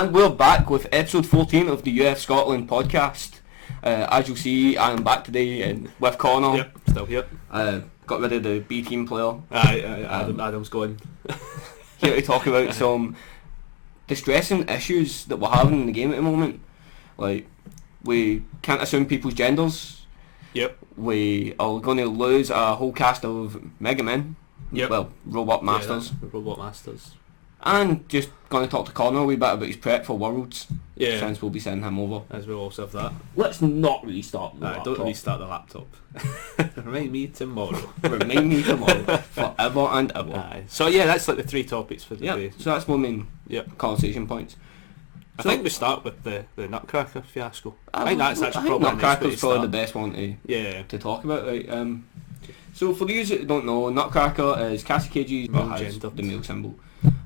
And we're back with episode 14 of the UFScotland podcast. As you'll see, I am back today with Connor. Yep, still here. Got rid of the B team player. Adam's gone. Here to talk about some distressing issues that we're having in the game at the moment. Like, we can't assume people's genders. Yep. We are going to lose a whole cast of Mega Men. Yep. Well, Robot Masters. Yeah, Robot Masters. And just going to talk to Connor a wee bit about his prep for Worlds. Yeah. Since we'll be sending him over. As we'll also have that. Let's not restart the laptop. Don't restart the laptop. Remind me tomorrow. Remind me tomorrow. Forever and ever. Aye. So yeah, that's like the three topics for the day. So that's my main conversation points. I think we start with the nutkracker fiasco. I think that's actually probably Nutkracker's probably the best one to talk about. Right? So for those that don't know, Nutkracker is Cassie Cage's the male symbol.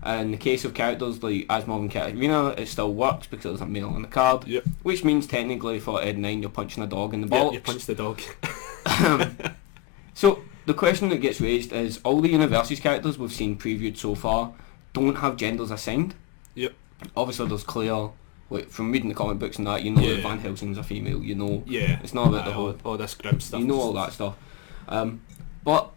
In the case of characters like Asmov and Katarina, it still works because there's a male on the card. Yep. Which means technically for Ed 9 you're punching a dog in the bollocks. Yeah, you punch the dog. So the question that gets raised is all the Universities characters we've seen previewed so far don't have genders assigned. Yep. Obviously there's clear, like from reading the comic books and that, you know that Van Helsing's a female, you know. Yeah. It's not about the whole all this grim stuff. You know all that stuff. But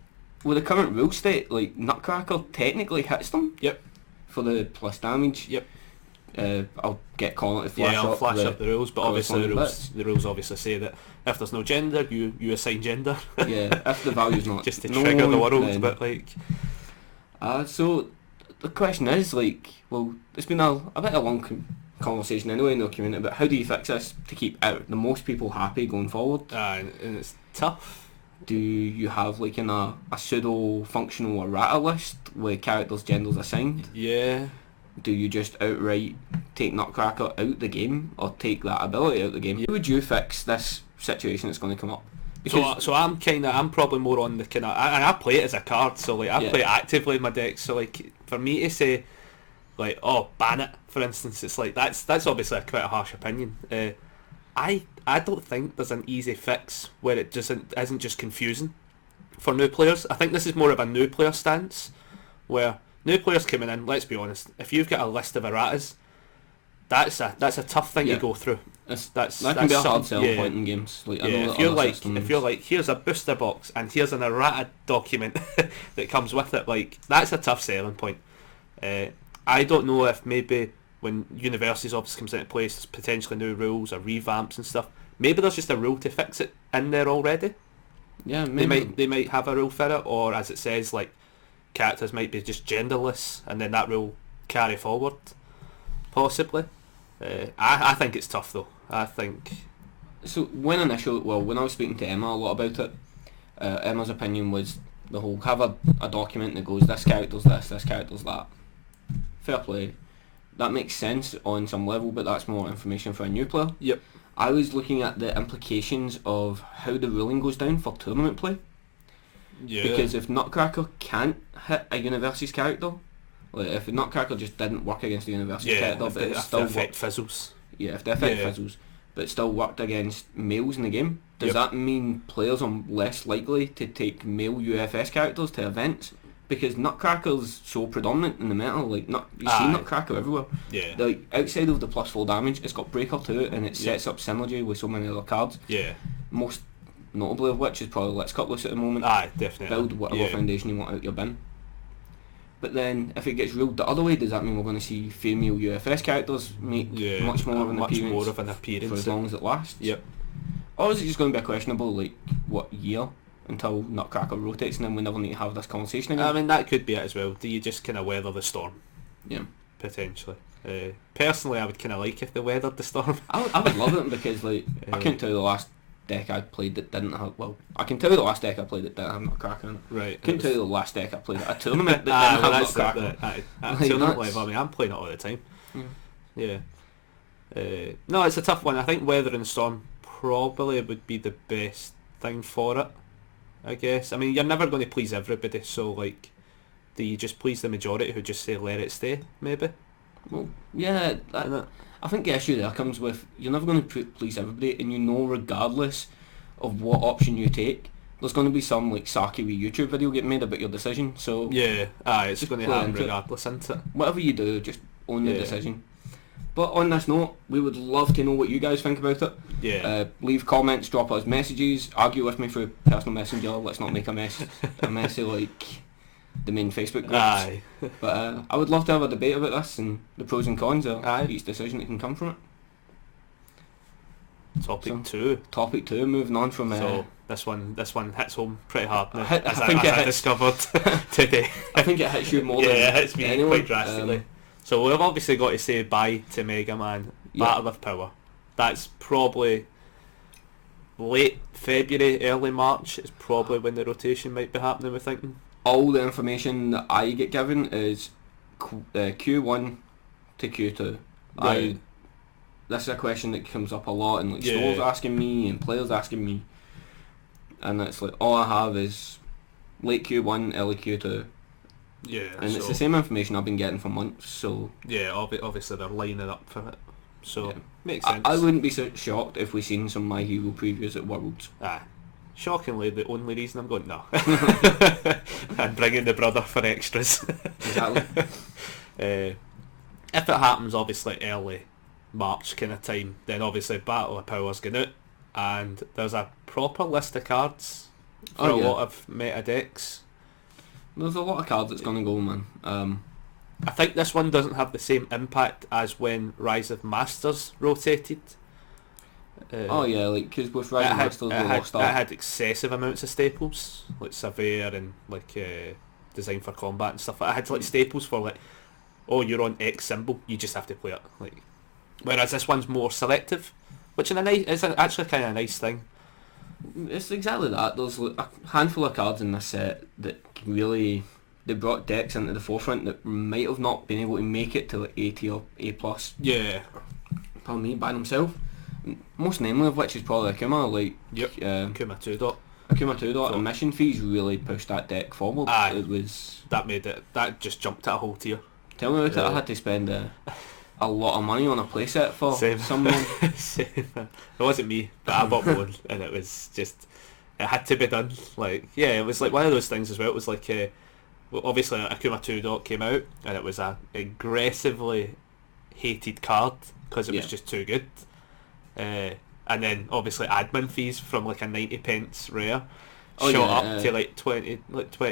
with the current rule state, like Nutkracker technically hits them. Yep. For the plus damage. Yep. I'll get Connor to flash I'll up flash up the rules, but obviously the rules obviously say that if there's no gender, you assign gender. Yeah, if the value's not just to trigger the world, but like. So the question is like, well, it's been a bit of a long conversation anyway in the community about how do you fix this to keep the most people happy going forward. And it's tough. Do you have like in a pseudo functional errata list with characters' genders assigned? Yeah. Do you just outright take Nutkracker out the game or take that ability out the game? How would you fix this situation that's going to come up? So I'm probably more on the kind of, I play it as a card, so like I play it actively in my deck. So like for me to say like, oh, ban it, for instance, it's like that's obviously quite a harsh opinion. I don't think there's an easy fix where it just isn't just confusing for new players. I think this is more of a new player stance, where new players coming in, let's be honest, if you've got a list of erratas, that's a tough thing to go through. That can be a hard selling point in games. Like, if you're like, here's a booster box and here's an errata document that comes with it, like that's a tough selling point. I don't know if maybe when Universities obviously comes into place, there's potentially new rules or revamps and stuff. Maybe there's just a rule to fix it in there already. Yeah, maybe they might have a rule for it, or as it says, like characters might be just genderless, and then that rule carry forward, possibly. I think it's tough though. I think. So when I was speaking to Emma a lot about it, Emma's opinion was the whole have a document that goes this character's this character's that. Fair play. That makes sense on some level, but that's more information for a new player. Yep. I was looking at the implications of how the ruling goes down for tournament play. Yeah. Because if Nutkracker can't hit a Universities character, like if Nutkracker just didn't work against the Universities character, but it still effect fizzles. Yeah, if the effect fizzles, but it still worked against males in the game, does that mean players are less likely to take male UFS characters to events? Because Nutkracker's so predominant in the meta, like you see Nutkracker everywhere. Yeah. Like outside of the +4 damage, it's got Breaker to it, and it sets up synergy with so many other cards. Yeah. Most notably of which is probably Let's Cut Loose at the moment. Aye, definitely. Build whatever foundation you want out your bin. But then, if it gets ruled the other way, does that mean we're going to see female UFS characters make much more of an appearance for as long as it lasts? Yep. Or is it just going to be a questionable, like, what year until Nutkracker rotates and then we never need to have this conversation again? I mean, that could be it as well. Do you just kind of weather the storm? Yeah. Potentially. Personally, I would kind of like if they weathered the storm. I would love it because, like, I couldn't tell you the last deck I played that didn't have, well, I can tell you the last deck I played that didn't have Nutkracker in it. Right. Couldn't tell you the last deck I played at a tournament that didn't have Nutkracker. At tournament level, I mean, I'm playing it all the time. Yeah. No, it's a tough one. I think weathering the storm probably would be the best thing for it, I guess. I mean, you're never going to please everybody, so, like, do you just please the majority who just say let it stay, maybe? Well, yeah, I think the issue there comes with you're never going to please everybody, and you know regardless of what option you take, there's going to be some like sarky wee YouTube video getting made about your decision. So yeah, it's going to happen regardless, isn't it? Whatever you do, just own the decision. But on this note, we would love to know what you guys think about it. Yeah. Leave comments, drop us messages, argue with me through personal messenger. Let's not make a messy like the main Facebook groups. Aye. But I would love to have a debate about this and the pros and cons of Aye. each decision that can come from it. Topic 2. Topic 2, moving on from... So this one hits home pretty hard now, I think I discovered today. I think it hits you more Yeah, than it hits me anyone. quite drastically. So we've obviously got to say bye to Mega Man Battle of Power. That's probably late February, early March is probably when the rotation might be happening, we're thinking. All the information that I get given is Q1 to Q2. Right. This is a question that comes up a lot, and like Yeah. stores asking me and players asking me, and it's like all I have is late Q1, early Q2, Yeah, and it's the same information I've been getting for months. So yeah, obviously they're lining up for it, so yeah. makes I sense. wouldn't be so shocked if we seen some My Hero previews at Worlds. Shockingly, the only reason I'm going, no. I'm bringing the brother for extras. Exactly. If it happens, obviously, early March kind of time, then obviously Battle of Power's going out, and there's a proper list of cards for a lot of meta decks. There's a lot of cards that's gonna go, man. I think this one doesn't have the same impact as when Rise of Masters rotated. Like because with Rise of Masters we lost it that. had excessive amounts of staples, like Surveyor and like Design for Combat and stuff. I had like staples for like, oh, you're on X symbol, you just have to play it. Like, whereas this one's more selective, which is actually kind of a nice thing. It's exactly that. There's like a handful of cards in this set that really they brought decks into the forefront that might have not been able to make it to like A tier, A plus. Yeah. Pardon me, by themselves. Most namely of which is probably Akuma. Like Kuma 2 dot. Akuma 2 dot and mission fees really pushed that deck forward. Aye. It was that just jumped at a whole tier. Tell me about it. I had to spend a lot of money on a playset for someone. Same. It wasn't me, but I bought one, and it was just, it had to be done. Like, yeah, it was like one of those things as well. It was like, well, obviously Akuma 2 dot came out, and it was a aggressively hated card because it was just too good. And then obviously admin fees from like a 90 pence rare shot up to like 20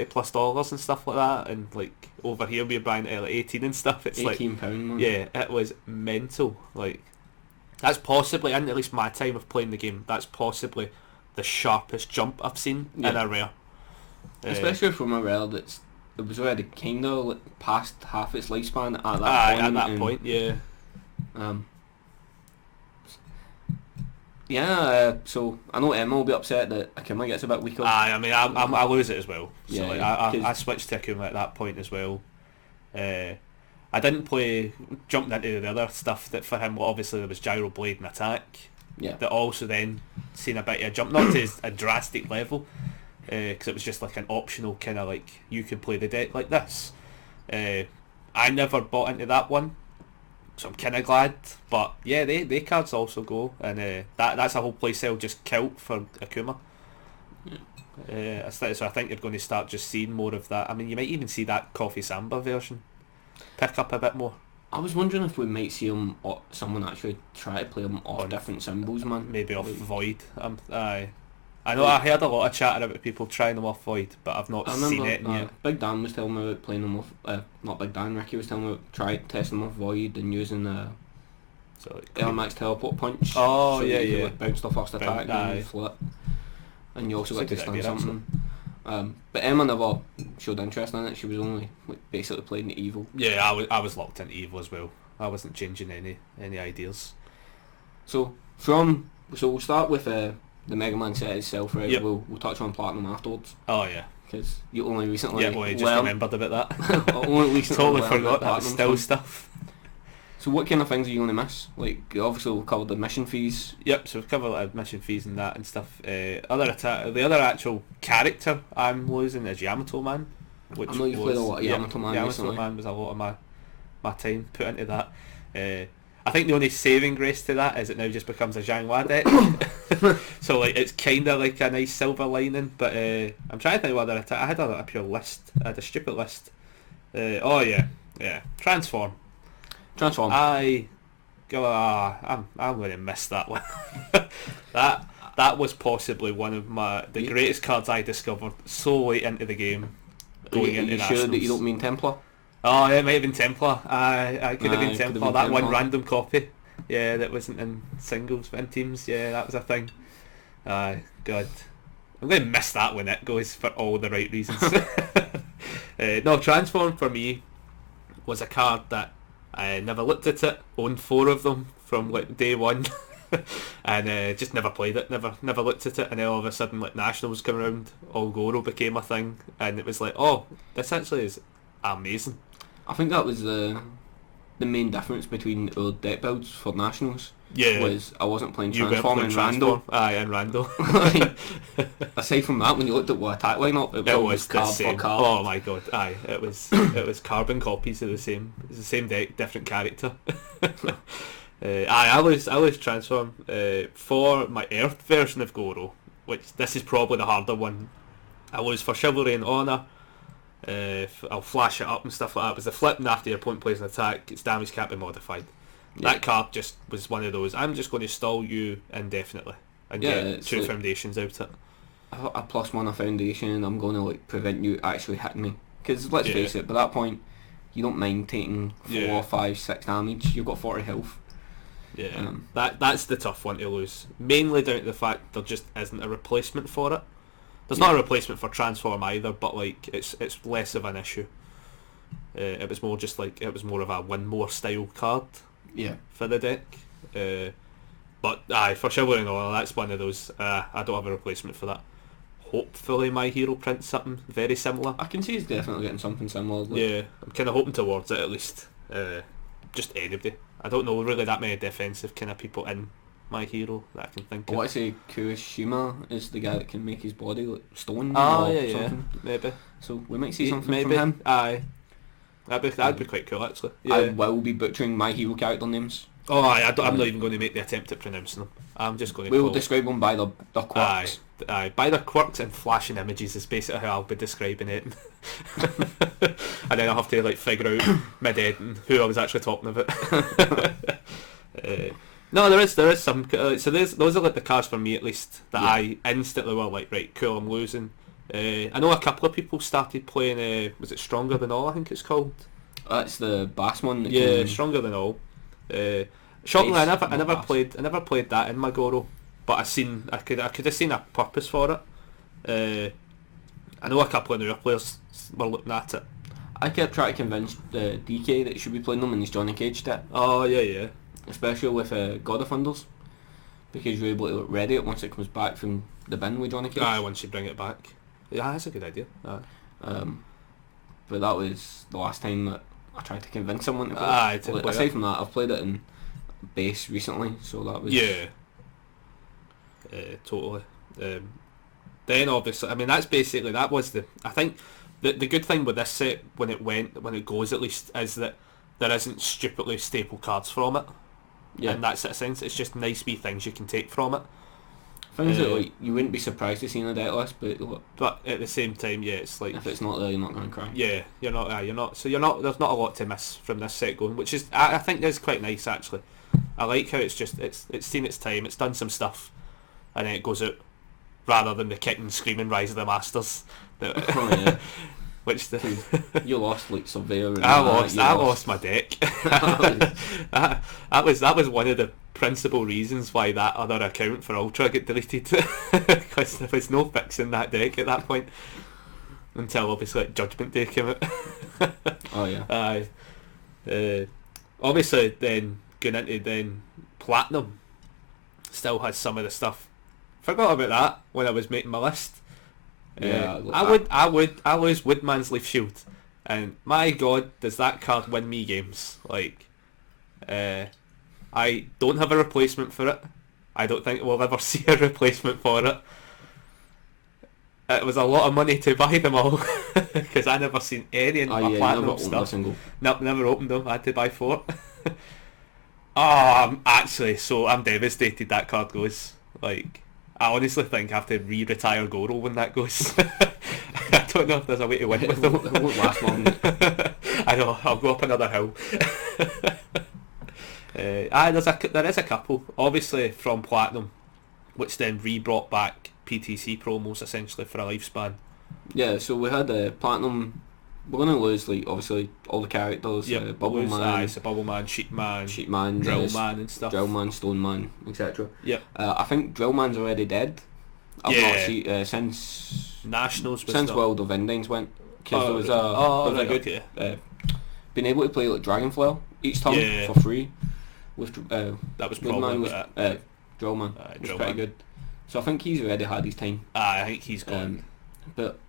plus dollars and stuff like that, and like over here we're buying it at like 18 and stuff. It's like £18, man. Yeah, it was mental. Like, that's possibly, in at least my time of playing the game, that's possibly the sharpest jump I've seen in a rare. Especially from a rare it was already kind of like past half its lifespan at that point. At that point, yeah. So I know Emma will be upset that Akuma gets a bit weaker. I mean, I lose it as well. So Yeah, like, yeah, I switched to Akuma at that point as well. I didn't jumped into the other stuff that for him, well, obviously there was Gyro Blade and Attack. Yeah. That also then seen a bit of a jump, not to a drastic level, because it was just like an optional kind of like, you could play the deck like this. I never bought into that one, so I'm kind of glad. But yeah, they cards also go, and that's a whole playstyle just killed for Akuma. So I think you're going to start just seeing more of that. I mean, you might even see that Coffee Samba version pick up a bit more. I was wondering if we might see him, or someone actually try to play him off different symbols, man. Maybe off Void. I know I heard a lot of chatter about people trying them off Void, but I've not seen it yet. Big Dan was telling me about playing them off, not Big Dan, Ricky was telling me about testing them off Void and using So like, Air Max Teleport Punch. Oh, so yeah, you could, yeah. like, bounce the first attack and you flip. And you also got to Seems stun like that'd be something. But Emma never showed interest in it. She was only like basically playing the evil. Yeah, I was locked into Evil as well. I wasn't changing any ideas. So we'll start with the Mega Man set itself, right? Yep. We'll touch on Platinum afterwards Oh yeah. because you only recently I just remembered about that. only recently Totally learned forgot about that was Platinum still stuff. stuff. So what kind of things are you going to miss? Like obviously we've covered the mission fees. Yep, so we've covered admission fees and that and stuff. The other actual character I'm losing is Yamato Man. Which I know you've played a lot of Yamato Man Yamato recently. Man was a lot of my time put into that. I think the only saving grace to that is it now just becomes a Zhanghua deck. So like it's kind of like a nice silver lining, but I'm trying to think whether I had a pure list. I had a stupid list. Transform. Transform. I I'm going to miss that one. that was possibly one of the greatest cards I discovered so late into the game. Going into you Nationals. Sure that you don't mean Templar? Oh, it might have been Templar. I could have been Templar. That Templar. one random copy. Yeah, that wasn't in singles, but in teams. Yeah, that was a thing. God. I'm going to miss that when it goes for all the right reasons. No, Transform for me was a card that I never looked at it, owned 4 of them from like day one, and just never played it, never looked at it, and then all of a sudden like Nationals come around, All Goro became a thing, and it was like, oh, this actually is amazing. I think that was the main difference between our deck builds for Nationals. Yeah, was I wasn't playing you Transform and Rando. Aye, and Rando. Aside from that, when you looked at what attack lineup, it was the card same. for card. Oh my god, aye, it was carbon copies of the same. It's the same deck, different character. I always Transform for my Earth version of Goro, which this is probably the harder one. I lose for Chivalry and Honour. I'll flash it up and stuff like that. It was the flip, and after your opponent plays an attack, its damage can't be modified. Yeah. That card just was one of those. I'm just going to stall you indefinitely and get 2 like foundations out of it. A +1 foundation. I'm going to like prevent you actually hitting me. Because let's face it, by that point, you don't mind taking 4, 5, 6 damage. You've got 40 health. Yeah, that's the tough one to lose. Mainly down to the fact there just isn't a replacement for it. There's not a replacement for Transform either, but like it's less of an issue. It was more just like it was more of a win more style card. Yeah, for the deck. But for Chivalry and all, that's one of those. I don't have a replacement for that. Hopefully, my hero prints something very similar. I can see he's definitely getting something similar. Like. Yeah, I'm kind of hoping towards it at least. Just anybody. I don't know really that many defensive kind of people in my hero that I can think of. I want to say Kurishima is the guy that can make his body like stone. Oh, or yeah, something. Maybe. So we might see something maybe. from him. Aye. That'd be quite cool actually. Yeah. I will be butchering my hero character names. Oh, I'm not even going to make the attempt at pronouncing them. I'm just going to. We'll describe them by the quirks. Aye, by their quirks and flashing images is basically how I'll be describing it. And then I'll have to like figure out mid-editing who I was actually talking about. No, there is some. So those are like the cards for me at least that I instantly were like, right, cool, I'm losing. I know a couple of people started playing. Was it Stronger Than All? I think it's called. That's the bass one. That yeah, Stronger Than All. Shockingly, I never played that in my Goro, but I could have seen a purpose for it. I know a couple of newer players were looking at it. I kept trying to convince DK that he should be playing them in his Johnny Cage deck. Oh yeah. Especially with God of Thunders, because you're able to ready it once it comes back from the bin with Johnny Cage. Aye, once you bring it back. Yeah, that's a good idea. But that was the last time that I tried to convince someone to play. Aye, aside from that, I've played it in base recently, so that was totally. Then obviously, I mean that was I think the good thing with this set when it goes at least is that there isn't stupidly staple cards from it. Yeah. And that's in a sense, it's just nice wee things you can take from it. Things that like you wouldn't be surprised to see in a deck list, but at the same time, yeah, it's like if it's not there, you're not going to cry. Yeah, you're not. So you're not. There's not a lot to miss from this set going, which is I think is quite nice actually. I like how it's seen its time. It's done some stuff, and then it goes out rather than the kicking, screaming Rise of the Masters. Which you lost like Surveyor. I lost my deck. that was one of the principal reasons why that other account for Ultra got deleted, because there was no fixing that deck at that point until obviously like Judgment Day came out. Oh yeah. Aye. Obviously then going into then Platinum still has some of the stuff. Forgot about that when I was making my list. Yeah, I lose Woodman's Leaf Shield, and my god, does that card win me games? Like, I don't have a replacement for it. I don't think we'll ever see a replacement for it. It was a lot of money to buy them all because I never seen any in my Platinum stuff. Never opened them. I had to buy 4. I'm devastated that card goes. Like, I honestly think I have to re-retire Goro when that goes. I don't know if there's a way to win with them. It won't last long. I know, I'll go up another hill. There is a couple, obviously from Platinum, which then re-brought back PTC promos essentially for a lifespan. Yeah, so we had Platinum. We're going to lose, like, obviously all the characters. Yep, Bubble Man, so Bubble Man, Sheep Man, Drill Man and stuff. Drill Man, Stone Man, etc. Yep. I think Drill Man's already dead. I've not seen since Nationals. Since World of Endings went, because there was a good being able to play like Dragonflare each turn for free with that was probably Drill Man was pretty good. So I think he's already had his time. I think he's gone. But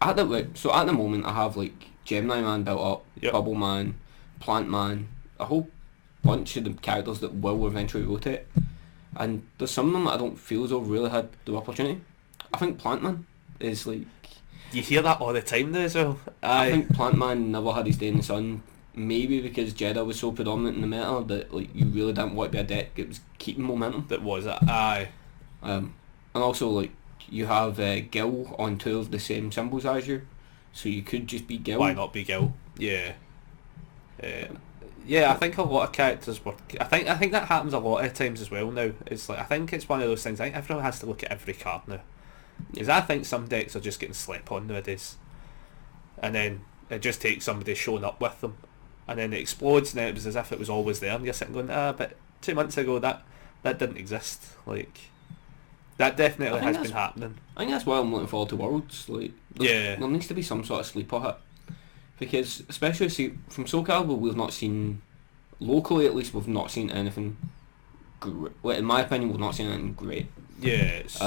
at the moment I have like Gemini Man built up, Bubble Man, Plant Man, a whole bunch of the characters that will eventually rotate, and there's some of them that I don't feel as though really had the opportunity. I think Plant Man is like... You hear that all the time though as well. I think Plant Man never had his day in the sun, maybe because Jeddah was so predominant in the meta that like you really didn't want to be a deck that was keeping momentum. That was it, and also like you have Gil on two of the same symbols as you, so you could just be Gil. Why not be Gil? Yeah. I think a lot of characters work. I think that happens a lot of times as well now. It's like I think it's one of those things. I think everyone has to look at every card now, because I think some decks are just getting slept on nowadays, and then it just takes somebody showing up with them, and then it explodes, and then it was as if it was always there, and you're sitting going, but 2 months ago that didn't exist. Like that definitely has been happening. I think that's why I'm looking forward to Worlds. Like, there needs to be some sort of sleeper hit, because especially from SoCal, we've not seen, locally at least, we've not seen anything great. Well, in my opinion, we've not seen anything great. Yes.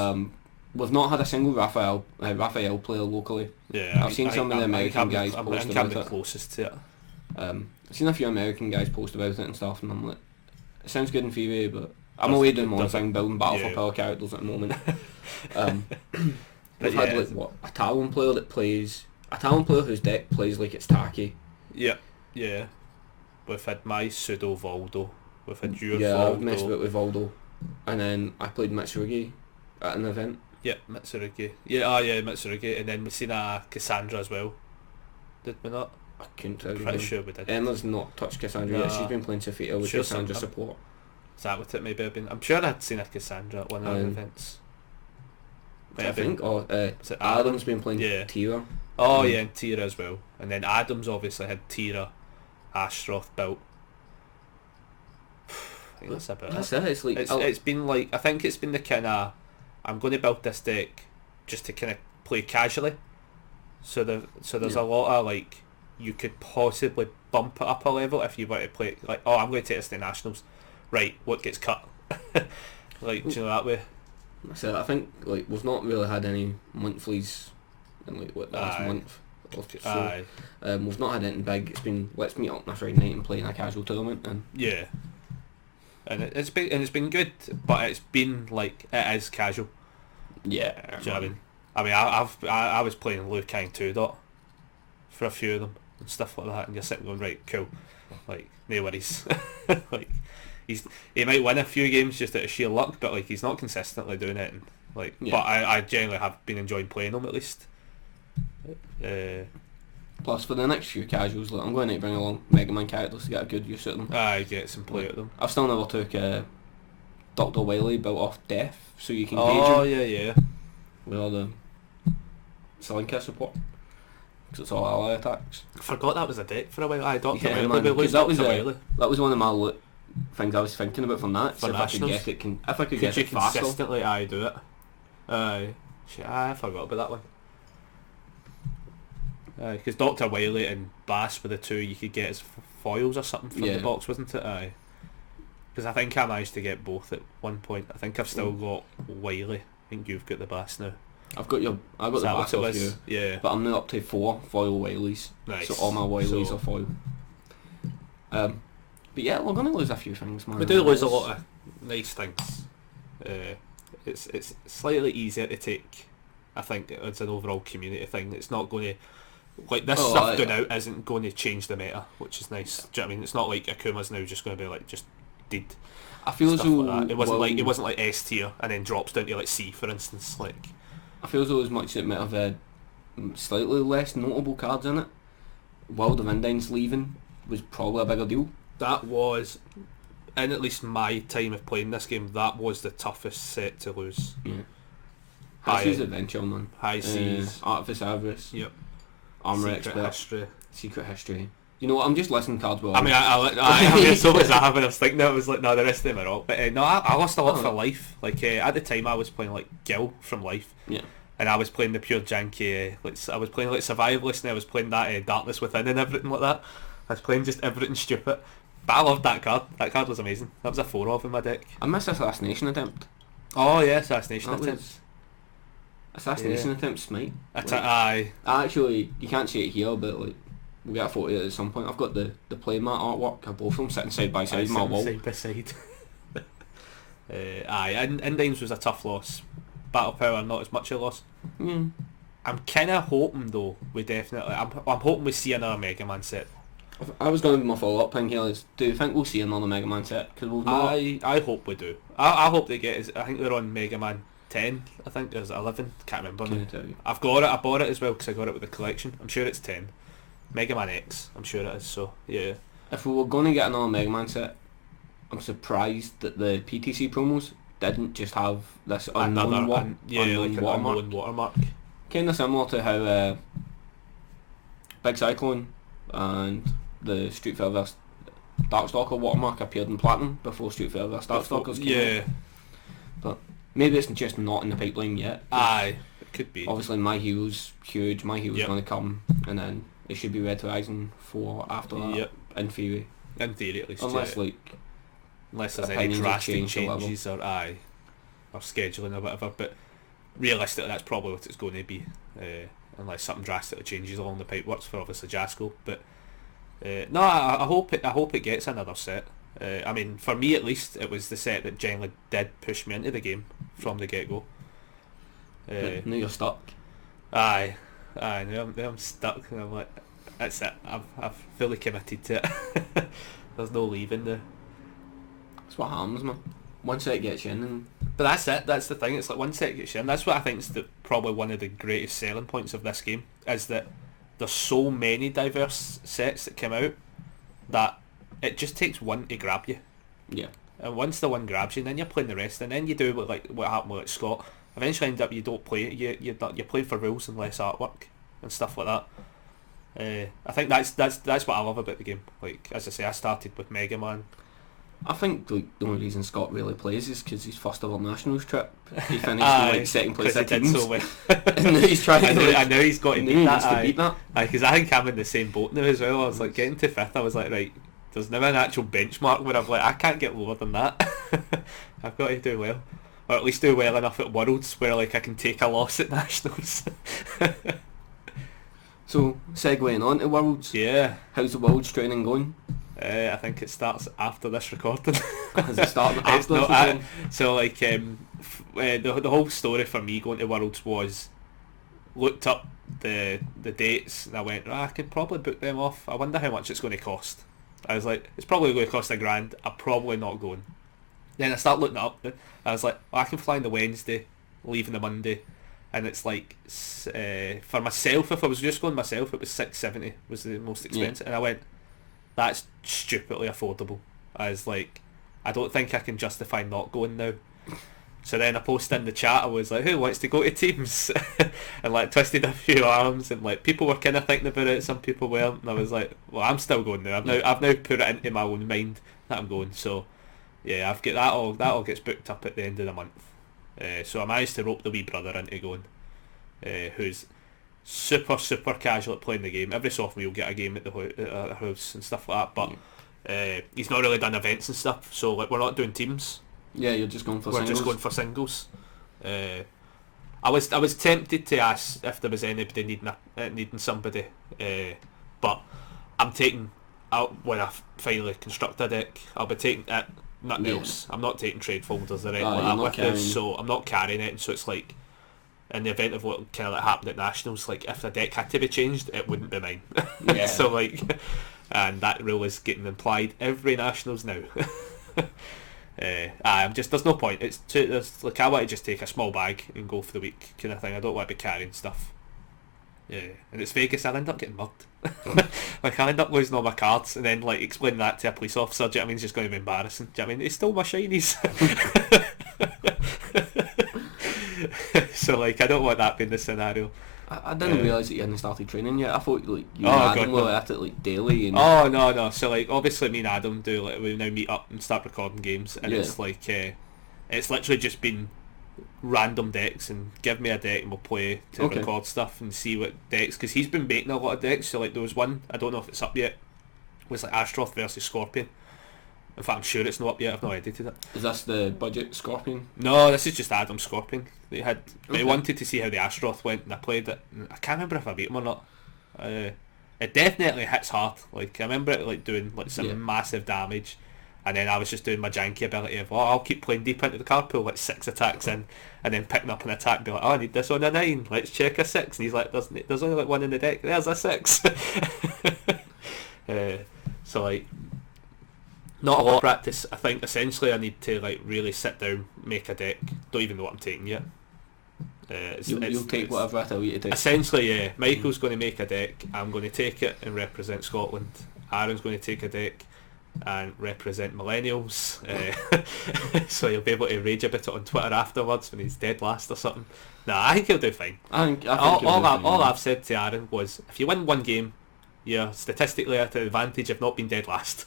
We've not had a single Raphael player locally. Yeah, I've seen some of the American guys post about it. I'm the closest to it. I've seen a few American guys post about it and stuff, and I'm like, it sounds good in theory, but I'm away doing one thing, building Battle for Power characters at the moment. We've had like a Talon player whose deck plays like it's tacky. Yeah. We've had my pseudo Voldo. We've had your Voldo. Voldo. I've messed a bit with Voldo, and then I played Mitsurugi at an event. Yeah, Mitsurugi. Mitsurugi, and then we've seen a Cassandra as well. Did we not? I couldn't tell you. Pretty sure we did. Emma's not touched Cassandra yet. She's been playing Sophia with Cassandra support. Is that what it maybe have been? I'm sure I'd seen a Cassandra at one of the events. I think. Adam's been playing Tira. Oh yeah, and Tira as well. And then Adam's obviously had Tira, Ashroth built. I think that's about it. It's like it's been like, I think it's been the kind of, I'm going to build this deck just to kind of play casually. So there's a lot of like, you could possibly bump it up a level if you want to play like, I'm going to take this to Nationals. Right, what gets cut? Like, do you know that way? So I think like we've not really had any monthlies in like the last month or so. We've not had anything big. It's been let's meet up on a Friday night and play in a casual tournament, and and it's been good, but it's been like, it is casual. Yeah, do you know what I mean? I was playing Liu Kang 2 dot for a few of them and stuff like that, and you're sitting going, right, cool, like no worries. Like he might win a few games just out of sheer luck, but like he's not consistently doing it, and like but I generally have been enjoying playing him at least. Plus for the next few casuals, like, I'm going to bring along Mega Man characters to get a good use out of them. Get some play at them. I've still never took Dr. Wily built off Death, so you can gauge him. With all the Slinka support, because it's all ally attacks. I forgot that was a deck for a while. Dr. Wily, that was one of my things I was thinking about from that. For if I could get it, if I could get it faster. Consistently, do it. I forgot about that one. Because Dr. Wily and Bass were the two you could get as foils or something from the box, wasn't it? Because I think I managed to get both at one point. I think I've still got Wily. I think you've got the Bass now. I got the Bass off you. Yeah. But I'm now up to 4 foil Wileys. Nice. So all my Wileys are foil. But yeah, we're gonna lose a few things, man. We do lose a lot of nice things. It's slightly easier to take. I think it's an overall community thing. It's not going to, like, this stuff going out isn't going to change the meta, which is nice. Do you know what I mean? It's not like Akuma's now just going to be like just dead. I feel as though like it wasn't like S tier and then drops down to like C, for instance. Like, I feel as though as much as it might have slightly less notable cards in it, World of Endings leaving was probably a bigger deal. That was, in at least my time of playing this game, that was the toughest set to lose. Yeah. High Seas Adventure, man. High Seas. Artifice Avarice. Yep. Armour Secret Expert. History. Secret History. You know what? I'm just listing cards well. I mean, I mean, so was I when I was thinking that. I was like, no, the rest of them are all. But no, I lost a lot for Life. Like at the time, I was playing like Gil from Life. Yeah. And I was playing the pure janky. I was playing like Survivalist, and I was playing that Darkness Within and everything like that. I was playing just everything stupid. But I loved that card. That card was amazing. That was a 4-of in my deck. I missed Assassination Attempt. Oh yeah, Assassination That Attempt. was Assassination Attempt Smite. Aye. Actually, you can't see it here, but like we'll get a photo at some point. I've got the playmat artwork of both of them sitting side by side in my wall. Side by side. Indimes was a tough loss. Battle Power not as much a loss. Mm. I'm kind of hoping though. I'm hoping we see another Mega Man set. I was going to be my follow-up thing here is, do you think we'll see another Mega Man set? Cause we've not... I hope we do. I hope they get. I think they're on Mega Man 10. I think there's 11. Can't remember. Can I tell you? I've got it. I bought it as well because I got it with the collection. I'm sure it's 10. Mega Man X. I'm sure it is. So yeah. If we were going to get another Mega Man set, I'm surprised that the PTC promos didn't just have this unknown watermark. Kind of similar to how Big Cyclone and the Street Fighter vs Darkstalker watermark appeared in Platinum before Street Fighter vs Darkstalkers came out. But maybe it's just not in the pipeline yet. Aye, it could be. Obviously My Hero's huge, My Hero's Yep. going to come, and then it should be Red Horizon 4 after that, Yep. in theory. In theory at least. Unless yeah. like Unless there's any opinions have drastic changed or whatever. changes or scheduling or whatever, but realistically that's probably what it's going to be, unless something drastically changes along the pipeworks for obviously Jasco. But no, I hope it gets another set. I mean, for me at least, it was the set that generally did push me into the game from the get-go. Now you're stuck. Now I'm stuck, and I'm like, that's it. I've fully committed to it. There's no leaving the. That's what happens, man. One set gets you in, and But that's it. That's the thing. It's like one set gets you in. That's what I think is probably one of the greatest selling points of this game, is that there's so many diverse sets that come out that it just takes one to grab you. yeah. And once the one grabs you, then you're playing the rest, and then you do what happened with like Scott. Eventually, end up you don't play it. You're playing for rules and less artwork and stuff like that. I think that's what I love about the game. Like as I say, I started with Mega Man. I think like the only reason Scott really plays is because his first ever nationals trip, he finished Aye, in like second place 'cause at he did teams. so well. And now he's trying to. I know he's got to now beat he that. needs to beat that. Because I think I'm in the same boat now as well. I was like getting to 5th. I was like, right, there's never an actual benchmark where I'm like, I can't get lower than that. I've got to do well, or at least do well enough at Worlds where like I can take a loss at nationals. So segueing on to Worlds, Yeah. how's the Worlds training going? I think it starts after this recording. Has it started It's after? not, this recording? so like the whole story for me going to Worlds was looked up the dates and I went, I could probably book them off. I wonder how much it's going to cost. I was like, it's probably going to cost $1,000. I'm probably not going. Then I start looking it up. I was like, I can fly on the Wednesday, leaving the Monday, and it's like for myself, if I was just going myself, it was $670 was the most expensive, and I went, that's stupidly affordable. I was like, I don't think I can justify not going now. So then I posted in the chat, I was like, who wants to go to teams? And like twisted a few arms, and like people were kind of thinking about it, some people weren't, and I was like, well, I'm still going now. I've now put it into my own mind that I'm going. So yeah, I've got that all gets booked up at the end of the month. So I managed to rope the wee brother into going, who's super casual at playing the game. Every so often we'll get a game at the house and stuff like that, but he's not really done events and stuff, so like we're not doing teams. Yeah, you're just going for We're singles. just going for singles. I was tempted to ask if there was anybody needing somebody, but I'm taking out when I finally construct a deck. I'll be taking it, nothing else. I'm not taking trade folders or anything like that with this, so I'm not carrying it. And so it's like, in the event of what kind of like happened at nationals, like if the deck had to be changed, it wouldn't be mine. Yeah. So like, and that rule is getting implied every nationals now. I'm just, there's no point. There's like, I want to just take a small bag and go for the week kind of thing. I don't want to be carrying stuff. Yeah, and it's Vegas. I'll end up getting mugged. Like, I'll end up losing all my cards, and then like explaining that to a police officer. Do you know what I mean? It's just going to be embarrassing. Do you know what I mean? They stole my shinies. So like, I don't want that being the scenario. I didn't realise that you hadn't started training yet. I thought like you Oh, and God, Adam were no. at it like daily. And Oh no. So like, obviously me and Adam do, like, we now meet up and start recording games, and Yeah. it's like it's literally just been random decks, and give me a deck and we'll play to Okay. record stuff and see what decks, because he's been making a lot of decks. So like, there was one, I don't know if it's up yet, was like Astroth versus Scorpion. In fact, I'm sure it's not up yet. I've not edited it. is this the budget Scorpion? No, this is just Adam Scorpion. They had, but he Okay. wanted to see how the Astroth went, and I played it. And I can't remember if I beat him or not. It definitely hits hard. Like, I remember it like doing like some Yeah. massive damage, and then I was just doing my janky ability of, I'll keep playing deep into the card pool, like 6 attacks in, and then picking up an attack and be like, I need this on a 9. Let's check a 6. And he's like, there's only like 1 in the deck. There's a 6. So like, not a lot of practice. I think essentially I need to like really sit down, make a deck. Don't even know what I'm taking yet. You'll take whatever I tell you to take. Essentially, yeah. Michael's going to make a deck. I'm going to take it and represent Scotland. Aaron's going to take a deck and represent millennials. So he'll be able to rage about it on Twitter afterwards when he's dead last or something. Nah, I think he'll do fine. I think you'll do All fine. I've said to Aaron was, if you win one game, you're statistically at an advantage of not being dead last.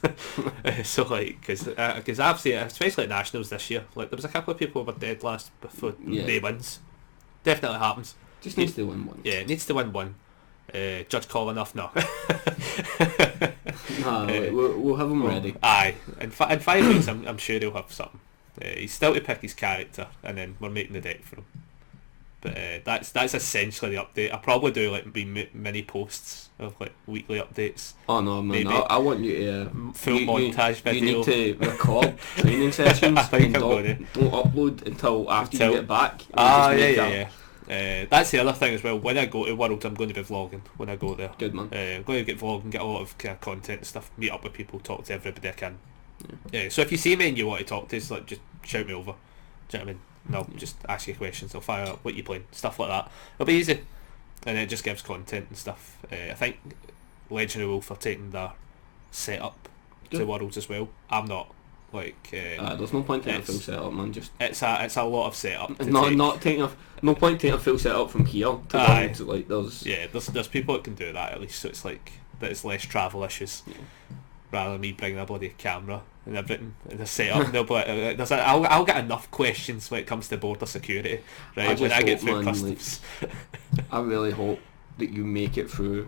So like, because I've seen it, especially at Nationals this year, like there was a couple of people who were dead last before they wins. Definitely happens. Just needs to win one. Yeah, it needs to win one. Judge Call enough, no. Nah, we'll have him ready. Aye, in 5 weeks I'm sure he'll have something. He's still to pick his character, and then we're making the deck for him. But that's essentially the update. I'll probably do like mini posts of like weekly updates. Oh no, man! Maybe. I want you to Full montage You video. need to record training sessions. I think and I'm don't upload until after you get back. Yeah. That's the other thing as well. When I go to Worlds, I'm going to be vlogging when I go there. Good man. I'm going to get vlogging, get a lot of kind of content and stuff, meet up with people, talk to everybody I can. Yeah. So if you see me and you want to talk to us, like, just shout me over. Do you know what I mean? And I'll just ask you questions. I'll fire up what you playing, stuff like that. It'll be easy, and it just gives content and stuff. I think Legendary Wolf are taking their setup to Worlds as well. I'm not. Like, there's no point taking a full setup, man. Just it's a lot of setup. not taking no point taking a full setup from here to Worlds. Like there's people that can do that at least, so it's like that it's less travel issues. Yeah. Rather than me bringing a bloody camera and everything and the setup, and they'll be like, I'll get enough questions when it comes to border security, right? When I get through customs. I really hope that you make it through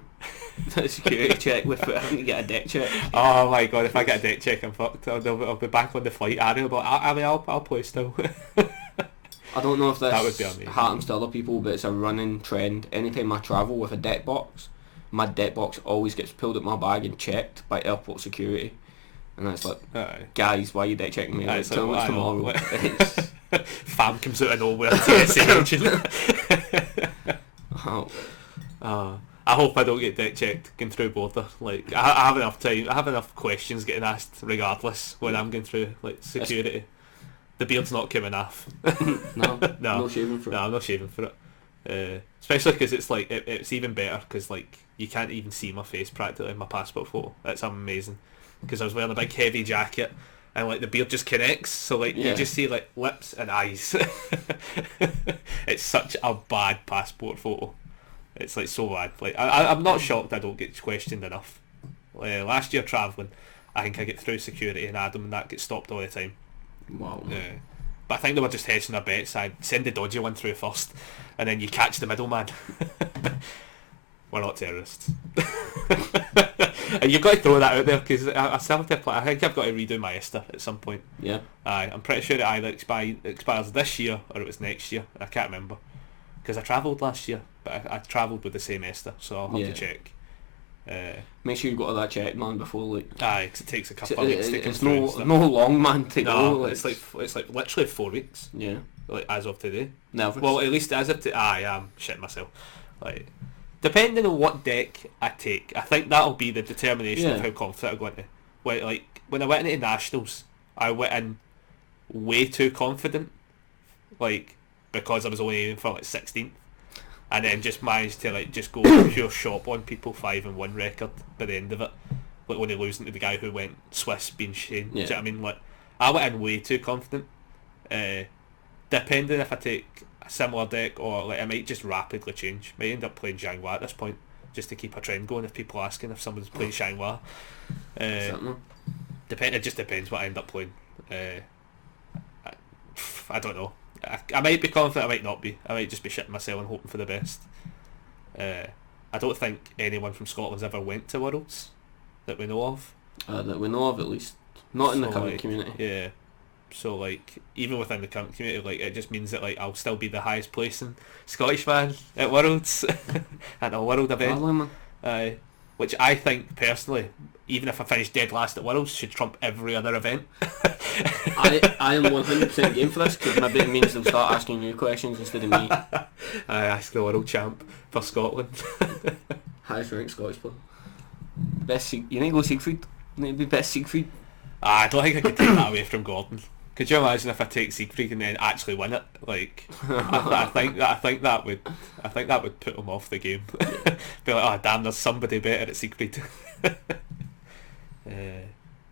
the security check without having to get a deck check. Oh my god, if I get a deck check, I'm fucked. I'll be back on the flight. I'll play still. I don't know if That would this be amazing. happens to other people, but it's a running trend. Anytime I travel with a deck box, my deck box always gets pulled out my bag and checked by airport security. And it's like, guys, why are you deck checking me? Like, tell me it's tomorrow. Fam comes out of nowhere, TSA agent. I hope I don't get deck checked going through border. Like, I have enough time. I have enough questions getting asked regardless when I'm going through like security. The beard's not coming off. No shaving for it. No, I'm not shaving for it. Especially because it's like it's even better because like you can't even see my face practically in my passport photo. That's amazing because I was wearing a big heavy jacket and like the beard just connects, so like you just see like lips and eyes. It's such a bad passport photo. It's like so bad. Like I'm not shocked I don't get questioned enough. Last year travelling, I think I get through security and Adam and that gets stopped all the time. Wow. But I think they were just hedging their bets. I'd send the dodgy one through first, and then you catch the middleman. We're not terrorists. And you've got to throw that out there because I still have to apply. I think I've got to redo my ESTA at some point. Yeah. I'm pretty sure it either expires this year or it was next year. I can't remember because I travelled last year, but I travelled with the same ESTA, so I'll have to check. Make sure you got all that checked, man, before like. Aye, 'cause it takes a couple of weeks to come It's through. no long, man, to go. No, it's like literally 4 weeks. Yeah. Like as of today. Nervous. Well, at least as of today, I'm shitting myself. Like, depending on what deck I take, I think that'll be the determination of how confident I go into. When I went into Nationals, I went in way too confident, like because I was only aiming for like 16th, and then just managed to like just go pure shop on people 5-1 record by the end of it, like only losing to the guy who went Swiss being Shane. Do you know what I mean? Like I went in way too confident. Depending if I take a similar deck or like I might just rapidly change. Might end up playing Xianghua at this point just to keep a trend going. If people are asking if someone's playing Xianghua, it just depends what I end up playing. I don't know. I might be confident, I might not be. I might just be shitting myself and hoping for the best. I don't think anyone from Scotland's ever went to Worlds that we know of. That we know of, at least. Not in the current like, community. Yeah. So like, even within the current community, like it just means that like I'll still be the highest placing Scottish man at Worlds at a World event. Which I think personally, even if I finish dead last at Worlds, should trump every other event. I am 100% game for this, because maybe it means they'll start asking you questions instead of me. I ask the world champ for Scotland. Highest ranked Scottish player. You need to go Siegfried. You need to be best Siegfried. I don't think I could take that away from Gordon. Could you imagine if I take Siegfried and then actually win it? Like, I think that would put him off the game. Be like, oh damn, there's somebody better at Siegfried.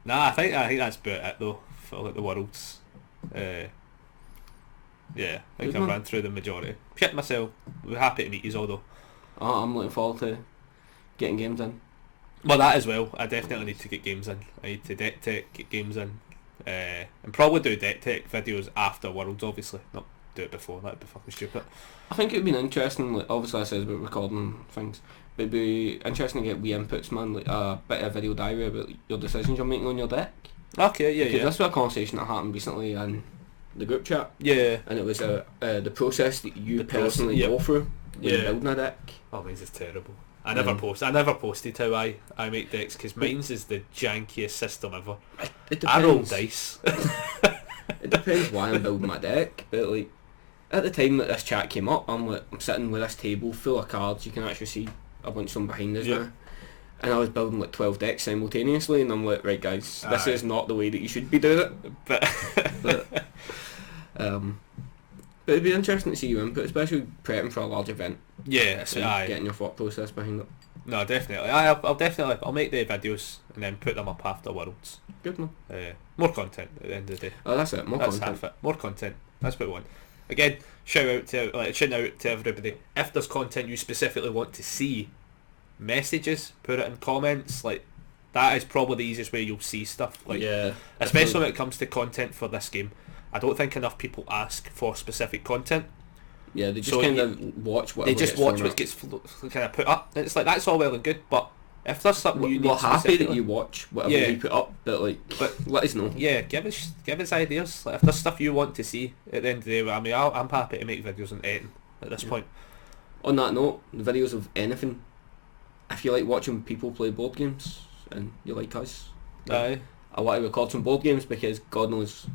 I think that's about it though for like the Worlds. I think I ran through the majority. Shit myself. We're happy to meet you all though. Oh, I'm looking forward to getting games in. Well, that as well. I definitely need to get games in. I need to deck tech, get games in. And probably do deck tech videos after Worlds, obviously. Not do it before, that'd be fucking stupid. I think it'd be interesting, like, obviously I said about recording things, but it'd be interesting to get wee inputs, man, like a bit of video diary about your decisions you're making on your deck. Okay, yeah, because yeah. this was a conversation that happened recently in the group chat. Yeah. And it was the process that you personally go through when building a deck. Oh, mine's is terrible. I never posted how I make decks, because mine's is the jankiest system ever. It depends. I roll dice. It depends why I'm building my deck, but like at the time that this chat came up, I'm sitting with this table full of cards. You can actually see a bunch of them behind us now. And I was building like 12 decks simultaneously, and I'm like, right guys, this is not the way that you should be doing it. But it'd be interesting to see your input, especially prepping for a large event. Yeah, getting your thought process behind it. No, definitely. I'll make the videos and then put them up after Worlds. Good man. More content at the end of the day. Oh, that's it. That's content. Half it. More content. That's what we want. Again, shout out to everybody. If there's content you specifically want to see, messages, put it in comments. Like, that is probably the easiest way you'll see stuff. Like, especially when it comes to content for this game. I don't think enough people ask for specific content. Yeah, they just kind of watch whatever. They just watch what gets kind of put up. It's like, that's all well and good, but if there's something you need, we're happy that you watch whatever you put up, but let us know. Yeah, give us ideas. Like, if there's stuff you want to see at the end of the day, I mean, I'm happy to make videos on editing at this point. On that note, the videos of anything. If you like watching people play board games and you like us, I want to record some board games because God knows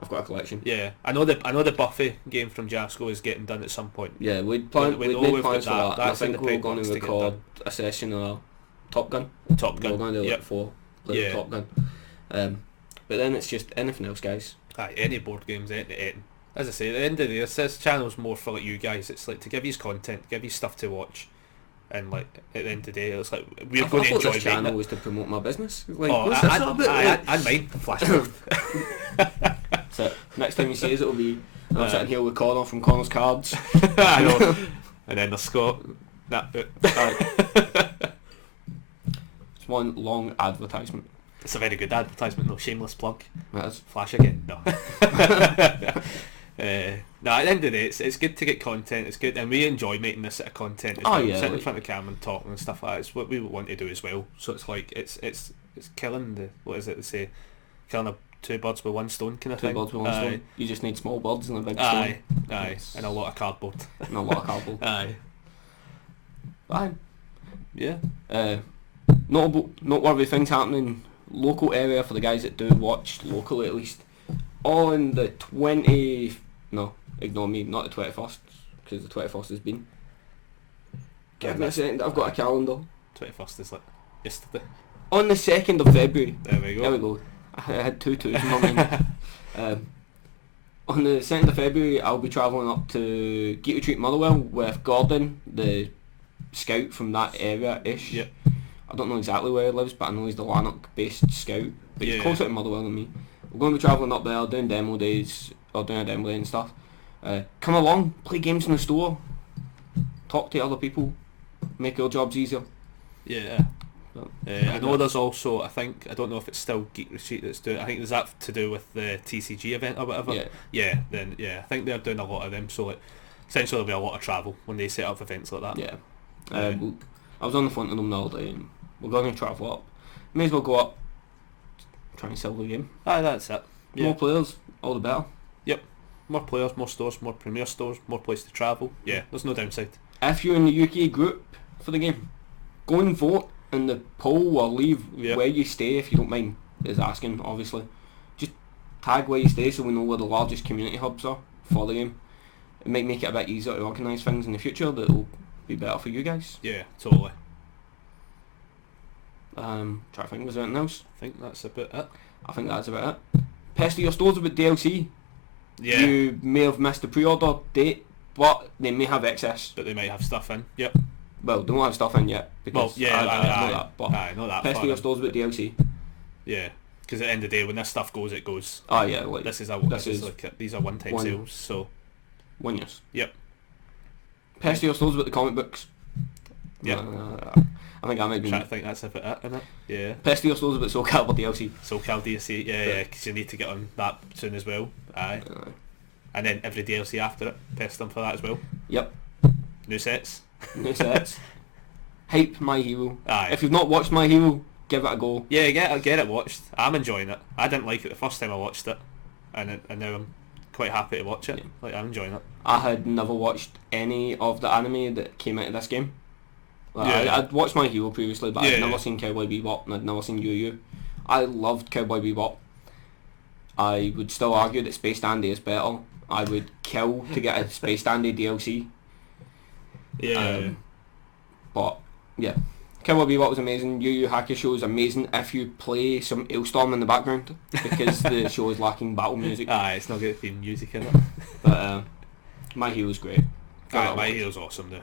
I've got a collection. Yeah, I know the Buffy game from Jasco is getting done at some point. Yeah, we'd made plans for that. I think we're going to record a session of Top Gun. We're going to do like 4 play Top Gun. But then it's just anything else, guys. Any board games, anything. As I say, at the end of the day, this channel's more for like you guys. It's like to give you content, give you stuff to watch. And like at the end of the day, it's like we're going to enjoy. This channel was to promote my business. Like, and mine. Flashback. So next time you see us, it'll be I'm sitting here with Connor from Connor's Cards. I know. And then there's Scott. It's one long advertisement. It's a very good advertisement, no shameless plug. That is. Flash again. No. No, at the end of the day, it's good to get content. It's good, and we enjoy making this sort of content. Sitting in front of the camera and talking and stuff like that. It's what we want to do as well. So it's like it's killing the, what is it they say, killing 2 birds with 1 stone kind of thing. 2 birds with 1 stone. You just need small birds and a big stone. Aye, and a lot of cardboard. Aye. Yeah. Noteworthy things happening local area for the guys that do watch locally at least. On the 20th, no, ignore me, not the 21st, because the 21st has been. Give me a second, I've got a calendar. 21st is like yesterday. On the 2nd of February. There we go. I had 2 twos in my mind. On the 2nd of February, I'll be travelling up to Gator Treat Motherwell with Gordon, the scout from that area-ish. Yep. I don't know exactly where he lives, but I know he's the Lanark-based scout. But he's Yeah. closer to Motherwell than me. We're going to be travelling up there, doing demo days, or doing a demo day and stuff. Come along, play games in the store, talk to other people, make our jobs easier. Yeah. So, I know there's also, I don't know if it's still Geek Retreat that's doing, I think there's that to do with the TCG event or whatever. Yeah. I think they're doing a lot of them, so like, essentially there'll be a lot of travel when they set up events like that. Yeah. I was on the phone to them the other day, and we're going to travel up. May as well go up, try and sell the game. Aye, that's it. Yeah. More players, all the better. Yep. More players, more stores, more premier stores, more place to travel. Yeah, there's no downside. If you're in the UK group for the game, go and vote in the poll or leave where you stay if you don't mind is asking, obviously. Just tag where you stay so we know where the largest community hubs are for the game. It might make it a bit easier to organise things in the future that will be better for you guys. Yeah, totally. Try to think, was there anything else? I think that's about it. I think that's about it. Pester your stores about DLC. Yeah. You may have missed the pre-order date, but they may have excess. But they might have stuff in. Yep. Well, they don't have stuff in yet. Because Well, yeah, I know that. But not that pester far your in. stores about DLC. Yeah. Because at the end of the day, when this stuff goes, it goes. Oh yeah, like This is these are one-time one- sales, so 1 years. yep. Pester your stores about the comic books. Yep. I think I might be. Trying to think that's about it, isn't it? Yeah. Pester your stores about Soul Calibur DLC. So Cal DLC, yeah, because you need to get on that soon as well. Aye. And then every DLC after it, pest them for that as well. Yep. New sets. New sets. Hype My Hero. Aye. If you've not watched My Hero, give it a go. Yeah, get it watched. I'm enjoying it. I didn't like it the first time I watched it, and now I'm quite happy to watch it. Yeah. Like, I'm enjoying it. I had never watched any of the anime that came out of this game. Like, Yeah. I'd watched My Hero previously, but Yeah, I'd never yeah. seen Cowboy Bebop and I'd never seen Yu Yu. I loved Cowboy Bebop. I would still argue that Space Dandy is better. I would kill to get a Space Dandy DLC. Yeah. But yeah, Cowboy Bebop was amazing. Yu Yu Hakusho is amazing if you play some Ailstorm in the background because the show is lacking battle music. Aye, it's not good theme music in it. But My Hero's great. Aye, My Hero's awesome though.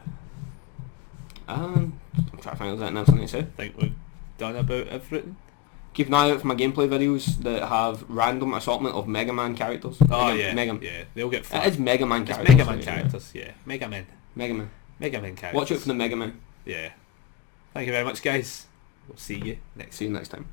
I'm trying to find out anything else I need to say. I think we've done about everything. Keep an eye out for my gameplay videos that have random assortment of Mega Man characters. Oh Mega, yeah, they'll get It fun. is Mega Man It's characters. Mega Man characters, yeah. Mega Man characters. Watch out for the Mega Man. Yeah. Thank you very much, guys. We'll see you next See you next time.